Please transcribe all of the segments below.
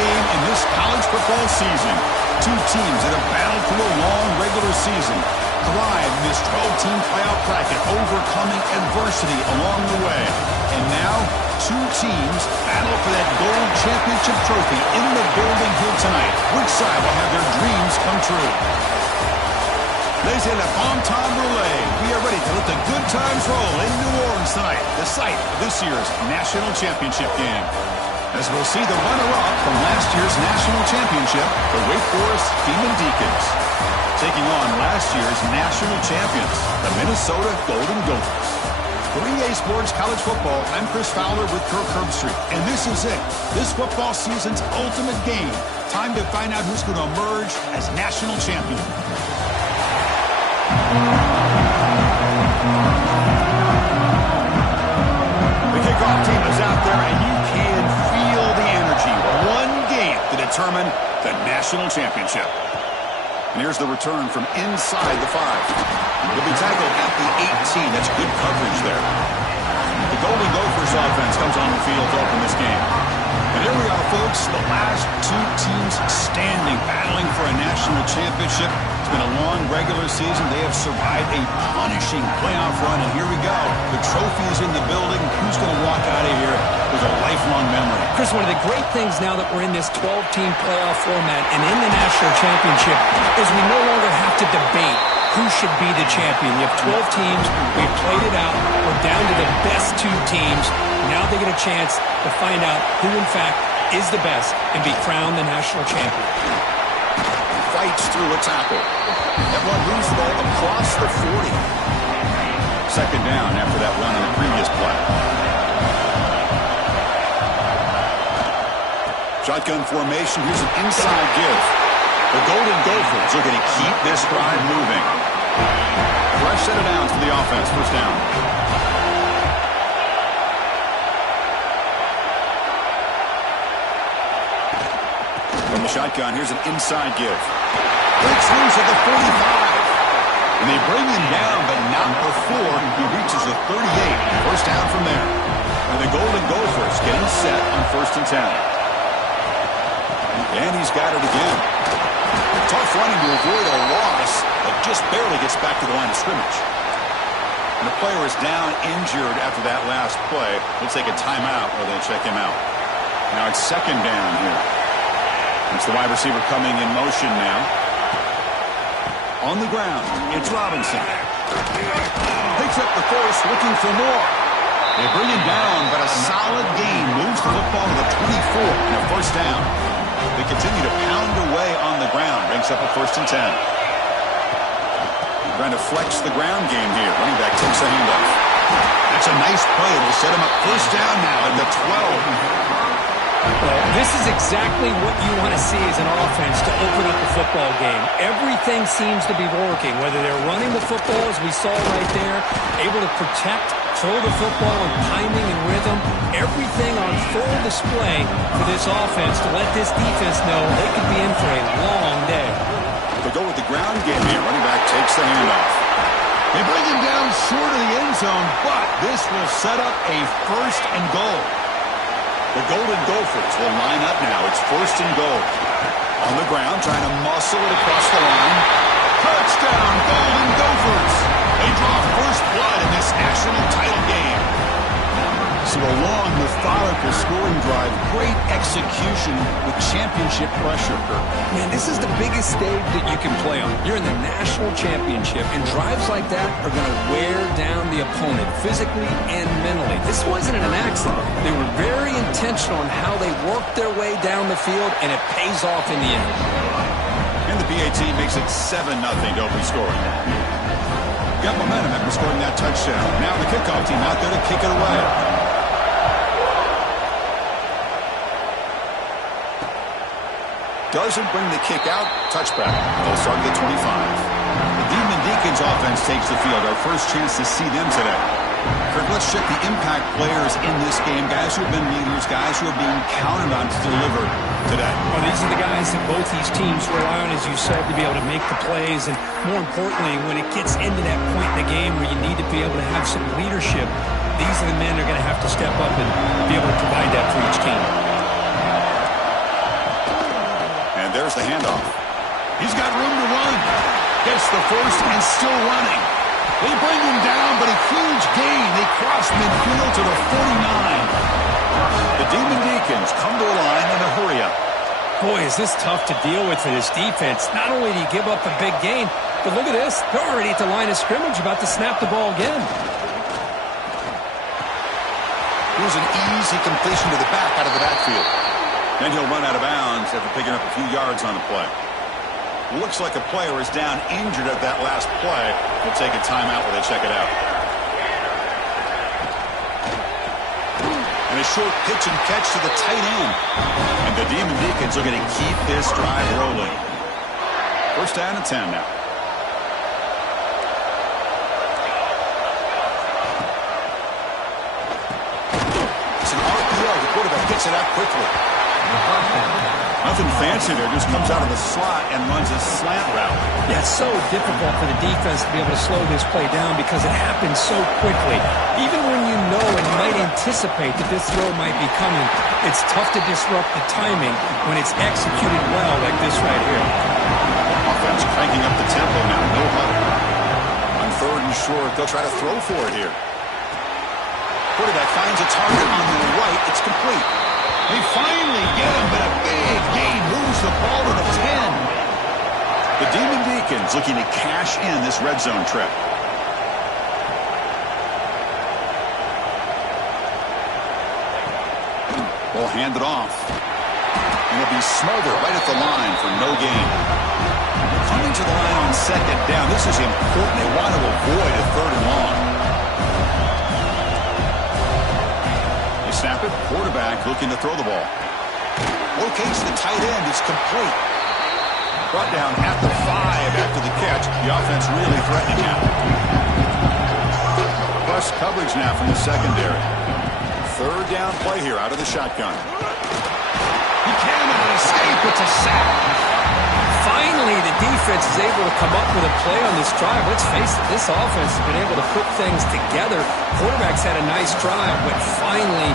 game in this college football season. Two teams that have battled through a long regular season, thrive in this 12-team playoff bracket, overcoming adversity along the way. And now, two teams battle for that gold championship trophy in the building here tonight. Which side will have their dreams come true? Ladies and gentlemen, bon temps brûlée. We are ready to let the good times roll in New Orleans tonight, the site of this year's national championship game. As we'll see the runner-up from last year's national championship, the Wake Forest Demon Deacons, taking on last year's national champions, the Minnesota Golden Gophers. 3A Sports College Football, I'm Chris Fowler with Kirk Herbstreit, and this is it, this football season's ultimate game. Time to find out who's going to emerge as national champion. The kickoff team is out there, and you can feel the energy. One game to determine the national championship. And here's the return from inside the 5. He'll be tackled at the 18. That's good coverage there. The Golden Gophers offense comes on the field to open this game. And here we are, folks, the last two teams standing, battling for a national championship. It's been a long regular season. They have survived a punishing playoff run, and here we go. The trophy is in the building. Who's going to walk out of here with a lifelong memory? Chris, one of the great things now that we're in this 12-team playoff format and in the national championship is we no longer have to debate who should be the champion. You have 12 teams. We've played it out. We're down to the best two teams. Now they get a chance to find out who, in fact, is the best and be crowned the national champion. Fights through a tackle. That one moves the ball across the 40. Second down after that run on the previous play. Shotgun formation. Here's an inside give. The Golden Gophers are going to keep this drive moving. Fresh set of downs for the offense. First down. From the shotgun, here's an inside give. Breaks loose at the 45. And they bring him down, but not before he reaches the 38. First down from there. And the Golden Gophers getting set on 1st and 10. And he's got it again. Tough running to avoid a loss, but just barely gets back to the line of scrimmage. And the player is down injured after that last play. He'll take a timeout or they'll check him out. Now it's second down here. It's the wide receiver coming in motion now. On the ground, it's Robinson. Picks up the force, looking for more. They bring him down, but a solid gain moves the football to the 24 and a first down. They continue to pound away on the ground. Brings up a 1st and 10. Trying to flex the ground game here. Running back takes a handoff. That's a nice play. It'll set him up first down now at the 12. Well, this is exactly what you want to see as an offense to open up the football game. Everything seems to be working, whether they're running the football, as we saw right there, able to protect, throw the football in timing and rhythm, everything on full display for this offense to let this defense know they could be in for a long day. They go with the ground game here. Running back takes the handoff. They bring him down short of the end zone, but this will set up a 1st and goal. The Golden Gophers will line up now. It's 1st and goal. On the ground, trying to muscle it across the line. Touchdown, Golden Gophers. They draw first blood in this national title game. So a long, methodical scoring drive. Great execution with championship pressure. Man, this is the biggest stage that you can play on. You're in the national championship, and drives like that are going to wear down the opponent physically and mentally. This wasn't an accident. They were very intentional on how they worked their way down the field, and it pays off in the end. And the BA team makes it 7-0 to open scoring. Got momentum after scoring that touchdown. Now the kickoff team out there to kick it away. Doesn't bring the kick out. Touchback. They'll start at the 25. The Demon Deacons offense takes the field. Our first chance to see them today. Kirk, let's check the impact players in this game. Guys who have been leaders, guys who are being counted on to deliver today. Well, these are the guys that both these teams rely on, as you said, to be able to make the plays. And more importantly, when it gets into that point in the game where you need to be able to have some leadership, these are the men that are going to have to step up and be able to provide that for each team. There's the handoff. He's got room to run. Gets the first and still running. They bring him down, but a huge gain. They cross midfield to the 49. The Demon Deacons come to the line in a hurry up. Boy, is this tough to deal with for this defense. Not only do you give up a big gain, but look at this. They're already at the line of scrimmage about to snap the ball again. Here's an easy completion to the back out of the backfield. Then he'll run out of bounds after picking up a few yards on the play. Looks like a player is down injured at that last play. They'll take a timeout while they check it out. And a short pitch and catch to the tight end. And the Demon Deacons are going to keep this drive rolling. First down and 10 now. It's an RPO. The quarterback gets it out quickly. Nothing fancy there. Just comes out of the slot and runs a slant route. Yeah, it's so difficult for the defense to be able to slow this play down because it happens so quickly. Even when you know and you might anticipate that this throw might be coming, it's tough to disrupt the timing when it's executed well like this right here. Offense cranking up the tempo now. No huddle. On third and short, they'll try to throw for it here. Quarterback finds a target on the right. It's complete. They finally get him, but a big gain moves the ball to the 10. The Demon Deacons looking to cash in this red zone trip. Ball handed off. And it'll be smothered right at the line for no gain. Coming to the line on second down. This is important. They want to avoid a third and long. Snap it. Quarterback looking to throw the ball. Locates the tight end. It's complete. Brought down at the 5 after the catch. The offense really threatening now. Plus coverage now from the secondary. Third down play here out of the shotgun. He cannot escape. It's a sack. Finally, the defense is able to come up with a play on this drive. Let's face it, this offense has been able to put things together. Quarterback's had a nice drive, but finally,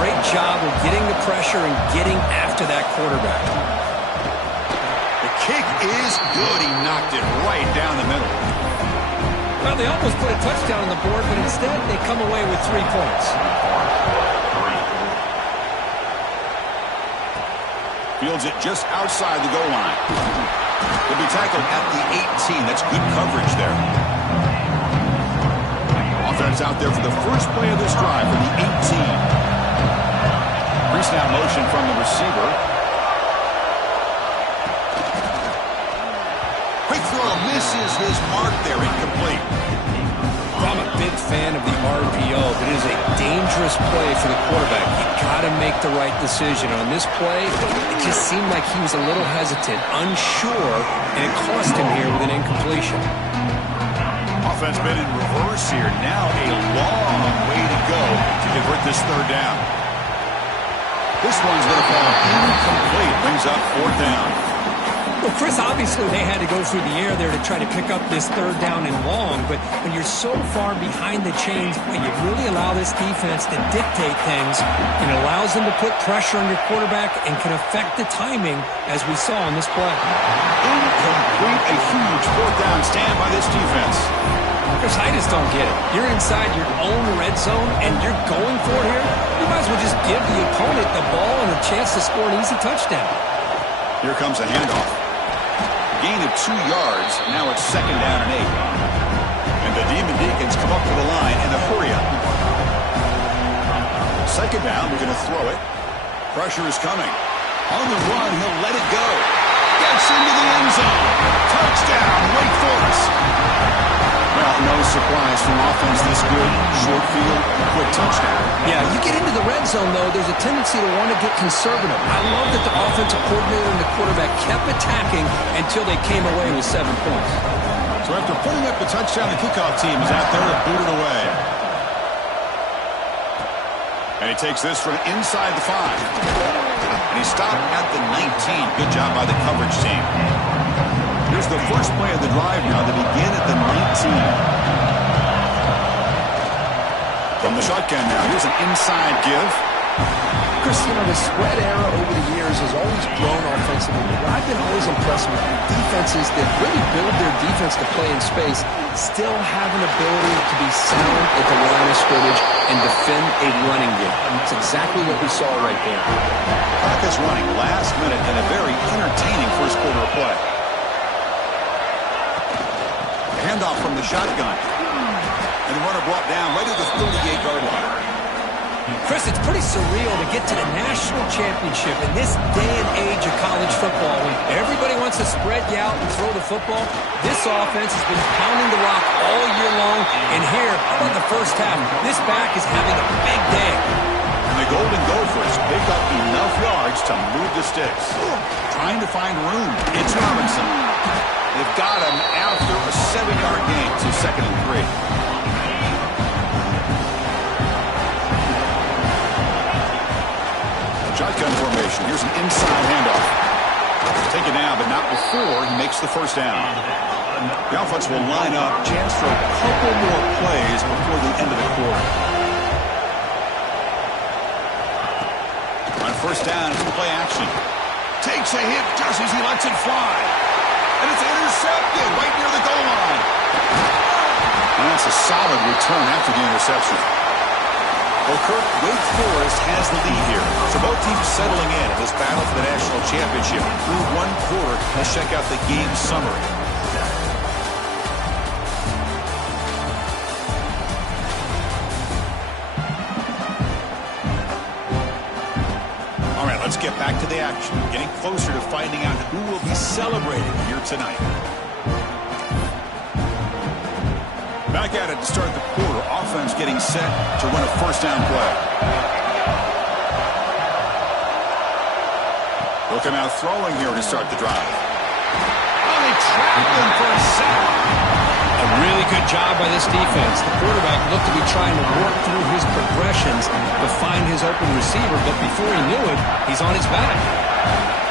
great job of getting the pressure and getting after that quarterback. The kick is good. He knocked it right down the middle. Well, they almost put a touchdown on the board, but instead they come away with 3 points. Fields it just outside the goal line. He'll be tackled at the 18. That's good coverage there. Offense out there for the first play of this drive for the 18. Pre-snap motion from the receiver. Quick throw misses his mark there. Incomplete. I'm a big fan of the RPO, but it is a dangerous play for the quarterback. You've got to make the right decision. On this play, it just seemed like he was a little hesitant, unsure, and it cost him here with an incompletion. Offense been in reverse here. Now a long way to go to convert this third down. This one's going to fall incomplete. Brings up fourth down. Well, Chris, obviously they had to go through the air there to try to pick up this third down and long, but when you're so far behind the chains, you really allow this defense to dictate things, and it allows them to put pressure on your quarterback and can affect the timing, as we saw on this play. Incomplete, a huge fourth down stand by this defense. Chris, I just don't get it. You're inside your own red zone, and you're going for it here? You might as well just give the opponent the ball and a chance to score an easy touchdown. Here comes a handoff. Gain of 2 yards. Now it's second down and 8. And the Demon Deacons come up to the line in a hurry up. Second down, we're going to throw it. Pressure is coming. On the run, he'll let it go. Gets into the end zone. Touchdown, Wake Forest. Well, no surprise from offense this good. Short field, quick touchdown. Yeah, you get into the red zone, though, there's a tendency to want to get conservative. I love that the offensive coordinator and the quarterback kept attacking until they came away with 7 points. So after putting up the touchdown, the kickoff team is out there to boot it away. And he takes this from inside the 5. And he stopped at the 19. Good job by the coverage team. Here's the first play of the drive now to begin at the 19. From the shotgun now, here's an inside give. Chris, the spread era over the years has always grown offensively. But I've been always impressed with defenses that really build their defense to play in space, still have an ability to be sound at the line of scrimmage and defend a running game. That's exactly what we saw right there. Clock is running last minute in a very entertaining first quarter of play. A handoff from the shotgun. And the runner brought down right at the 38-yard line. Chris, it's pretty surreal to get to the national championship in this day and age of college football when everybody wants to spread you out and throw the football. This offense has been pounding the rock all year long. And here, how about the first half? This back is having a big day. And the Golden Gophers pick up enough yards to move the sticks. Trying to find room. It's Robinson. They've got him after a 7-yard gain to 2nd and 3. Shotgun formation. Here's an inside handoff. Take it now, but not before he makes the first down. The offense will line up. Chance for a couple more plays before the end of the quarter. On first down, it's play action. Takes a hit just as he lets it fly. And it's intercepted right near the goal line. And that's a solid return after the interception. Well, Kirk, Wake Forest has the lead here. So both teams settling in this battle for the national championship. Through one quarter, let's check out the game summary. All right, let's get back to the action. Getting closer to finding out who will be celebrating here tonight. Back at it to start the quarter. Offense getting set to run a first down play. They'll come out throwing here to start the drive. Oh, they trapped him for a sack. A really good job by this defense. The quarterback looked to be trying to work through his progressions to find his open receiver, but before he knew it, he's on his back.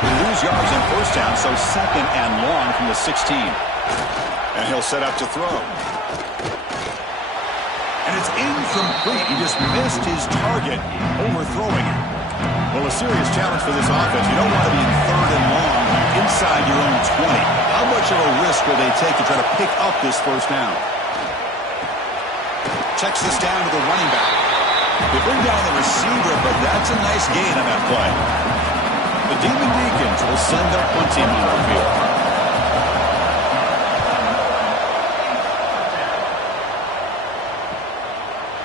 They lose yards on first down, so 2nd and long from the 16. And he'll set up to throw. And it's incomplete. He just missed his target, overthrowing it. Well, a serious challenge for this offense. You don't want to be in 3rd and long inside your own 20. How much of a risk will they take to try to pick up this first down? Checks this down to the running back. They bring down the receiver, but that's a nice gain on that play. The Demon Deacons will send their punt team on the field.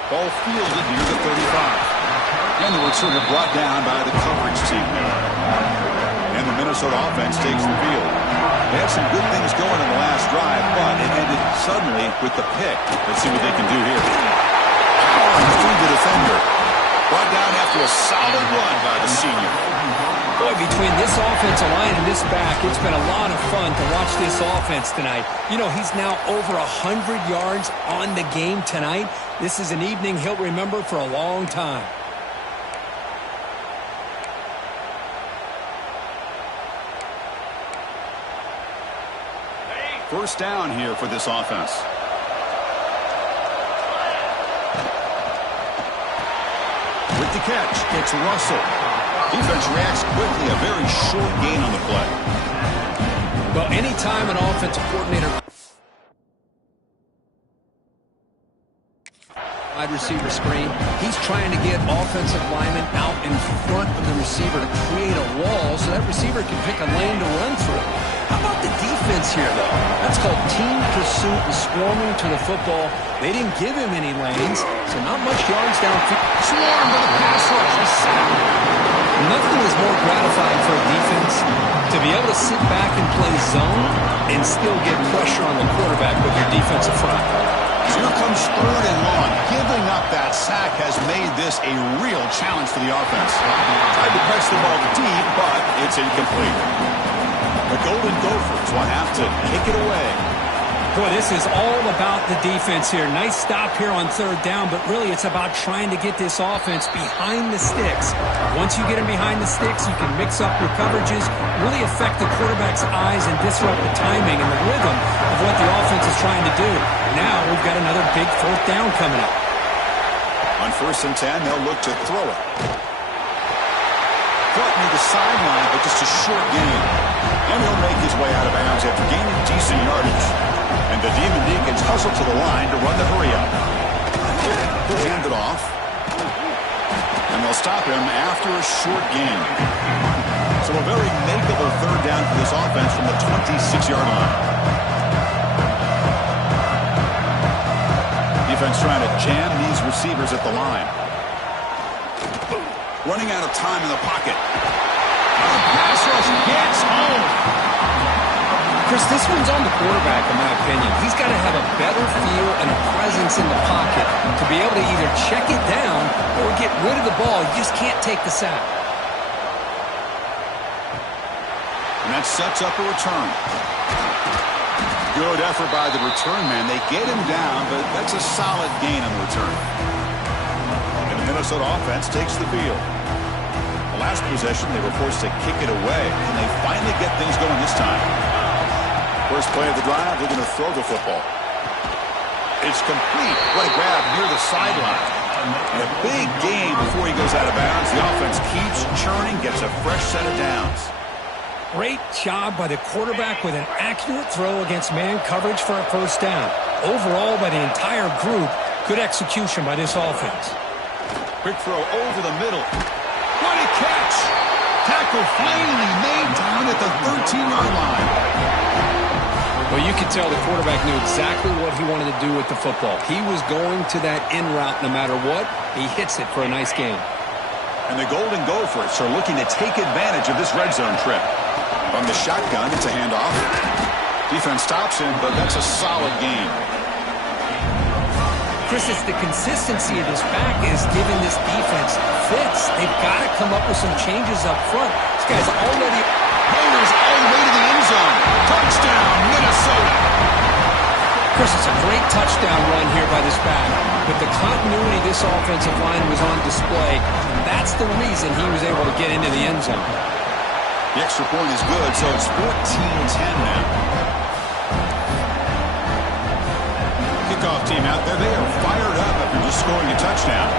Ball fielded near the 35. And the returner brought down by the coverage team. And the Minnesota offense takes the field. They had some good things going in the last drive, but it ended suddenly with the pick. Let's see what they can do here. Through the defender. Brought down after a solid run by the senior. Boy, between this offensive line and this back, it's been a lot of fun to watch this offense tonight. You know, he's now over 100 yards on the game tonight. This is an evening he'll remember for a long time. First down here for this offense. With the catch, it's Russell. Defense reacts quickly, a very short gain on the play. Well, anytime an offensive coordinator wide receiver screen, he's trying to get offensive linemen out in front of the receiver to create a wall so that receiver can pick a lane to run through. How about the defense here, though? That's called team pursuit and swarming to the football. They didn't give him any lanes, so not much yards downfield. Swarm to the pass rush. A sack. Nothing is more gratifying for a defense to be able to sit back and play zone and still get pressure on the quarterback with your defensive front. Here comes 3rd and long. Giving up that sack has made this a real challenge for the offense. Tried to press the ball deep, but it's incomplete. The Golden Gophers will have to kick it away. Boy, this is all about the defense here. Nice stop here on 3rd down, but really it's about trying to get this offense behind the sticks. Once you get them behind the sticks, you can mix up your coverages, really affect the quarterback's eyes and disrupt the timing and the rhythm of what the offense is trying to do. Now we've got another big 4th down coming up. On 1st and 10, they'll look to throw it. foot near the sideline, but just a short gain. And he'll make his way out of bounds after gaining decent yardage. And the Demon Deacons hustle to the line to run the hurry-up. He'll hand it off. And they'll stop him after a short gain. So a very makeable third down for this offense from the 26-yard line. Defense trying to jam these receivers at the line. Running out of time in the pocket. Pass rush gets home. Chris, this one's on the quarterback, in my opinion. He's got to have a better feel and a presence in the pocket to be able to either check it down or get rid of the ball. You just can't take the sack. And that sets up a return. Good effort by the return man. They get him down, but that's a solid gain on the return. And the Minnesota offense takes the field. The last possession, they were forced to kick it away, and they finally get things going this time. First play of the drive, they're going to throw the football. It's complete. What a grab near the sideline. And a big gain before he goes out of bounds. The offense keeps churning, gets a fresh set of downs. Great job by the quarterback with an accurate throw against man coverage for a first down. Overall, by the entire group, good execution by this offense. Quick throw over the middle. What a catch! Tackle finally made down at the 13-yard line. Well, you could tell the quarterback knew exactly what he wanted to do with the football. He was going to that in route no matter what. He hits it for a nice gain. And the Golden Gophers are looking to take advantage of this red zone trip. On the shotgun, it's a handoff. Defense stops him, but that's a solid gain. Chris, it's the consistency of this back is giving this defense fits. They've got to come up with some changes up front. This guy's already... Bowlers all the way to the end zone. Touchdown, Minnesota. Chris, it's a great touchdown run here by this back. But the continuity of this offensive line was on display. And that's the reason he was able to get into the end zone. The extra point is good, so it's 14-10 now. Kickoff team out there, they are fired up after just scoring a touchdown.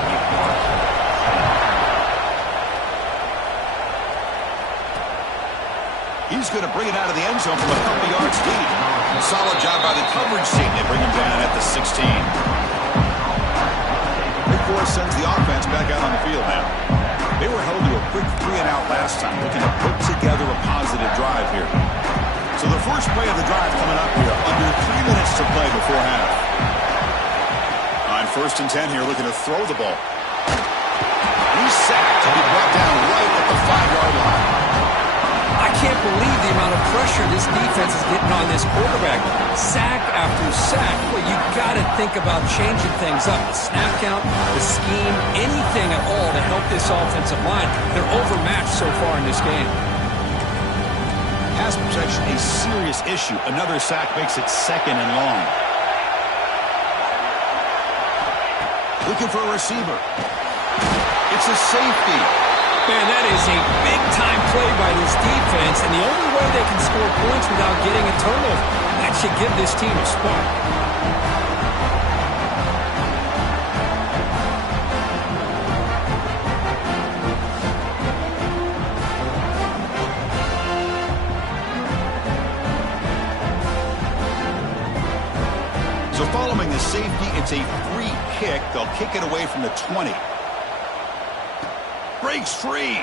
He's going to bring it out of the end zone from a couple yards deep. Solid job by the coverage team. They bring him down at the 16. Big Force sends the offense back out on the field now. They were held to a quick 3-and-out last time, looking to put together a positive drive here. So the first play of the drive coming up here, under 3 minutes to play before half. On 1st and 10 here, looking to throw the ball. He's sacked to be brought down right at the 5-yard line. I can't believe the amount of pressure this defense is getting on this quarterback. Sack after sack. Well, you got to think about changing things up. The snap count, the scheme, anything at all to help this offensive line. They're overmatched so far in this game. Pass protection, a serious issue. Another sack makes it 2nd and long. Looking for a receiver. It's a safety. Man, that is a big-time play by this defense, and the only way they can score points without getting a turnover. That should give this team a spark. So following the safety, it's a free kick. They'll kick it away from the 20. Breaks free.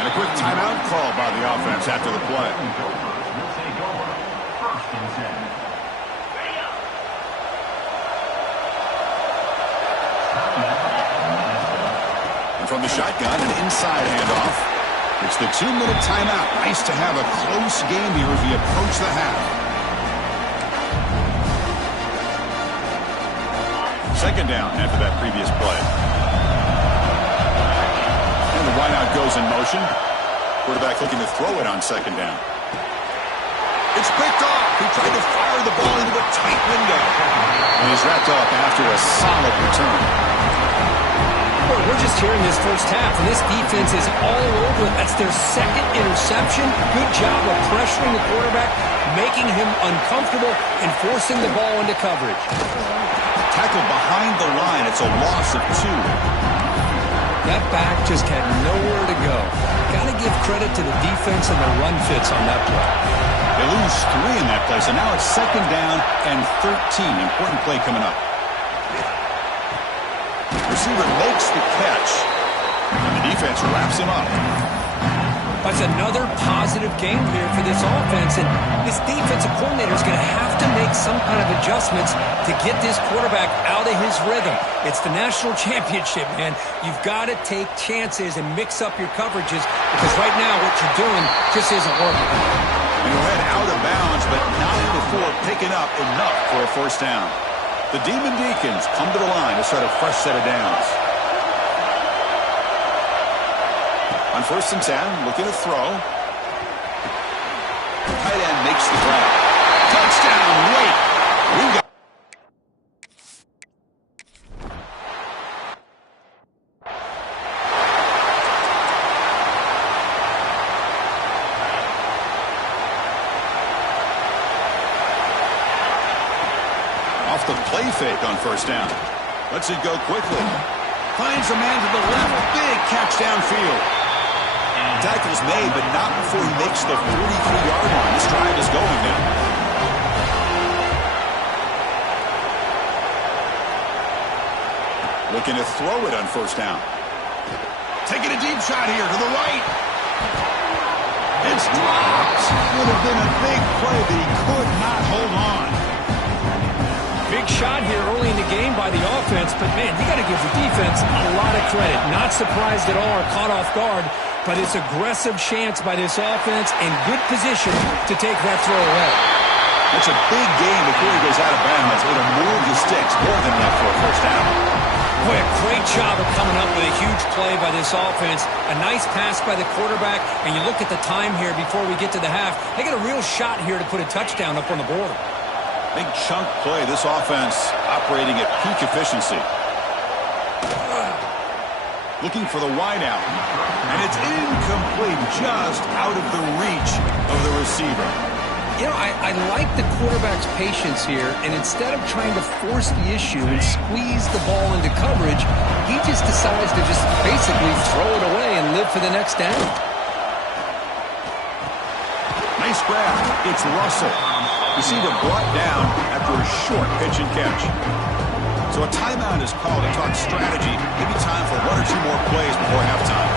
And a quick timeout call by the offense after the play. And from the shotgun, an inside handoff. It's the 2-minute timeout. Nice to have a close game here as we approach the half. 2nd down after that previous play. And the wideout goes in motion. Quarterback looking to throw it on 2nd down. It's picked off. He tried to fire the ball into a tight window. And he's wrapped up after a solid return. Boy, we're just here in this first half, and this defense is all over it. That's their 2nd interception. Good job of pressuring the quarterback, making him uncomfortable, and forcing the ball into coverage. Tackled behind the line. It's a loss of 2. That back just had nowhere to go. Got to give credit to the defense and the run fits on that play. They lose 3 in that play, so now it's 2nd down and 13. Important play coming up. Receiver makes the catch, and the defense wraps him up. That's another positive game here for this offense, and this defensive coordinator is going to have to make some kind of adjustments to get this quarterback out of his rhythm. It's the national championship, man. You've got to take chances and mix up your coverages because right now what you're doing just isn't working. You head out of bounds, but not before picking up enough for a 1st down. The Demon Deacons come to the line to start a fresh set of downs. On 1st and 10, looking to throw. Tight end makes the grab. Touchdown, wait. We got off the play fake on 1st down. Lets it go quickly. Finds a man to the left. Big catch downfield. Tackle's made, but not before he makes the 43-yard line. This drive is going now. Looking to throw it on 1st down. Taking a deep shot here to the right. It's dropped. Would have been a big play, but he could not hold on. Big shot here early in the game by the offense, but man, you got to give the defense a lot of credit. Not surprised at all or caught off guard, but it's aggressive chance by this offense and good position to take that throw away. It's a big game before he goes out of bounds. It'll move the sticks more than enough for a 1st down. Boy, a great job of coming up with a huge play by this offense. A nice pass by the quarterback, and you look at the time here before we get to the half. They got a real shot here to put a touchdown up on the board. Big chunk play. This offense operating at peak efficiency. Looking for the wideout. And it's incomplete, just out of the reach of the receiver. You know, I like the quarterback's patience here, and instead of trying to force the issue and squeeze the ball into coverage, he just decides to just basically throw it away and live for the next down. Nice grab. It's Russell. Receiver brought down after a short pitch and catch. So a timeout is called to talk strategy. Maybe time for 1 or 2 more plays before halftime.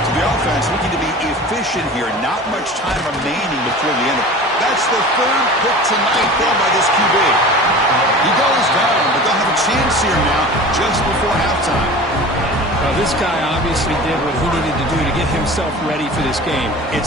So the offense looking to be efficient here. Not much time remaining before the end. That's the 3rd pick tonight thrown by this QB. He goes down, but they'll have a chance here now just before halftime. Well, this guy obviously did what he needed to do to get himself ready for this game. It's a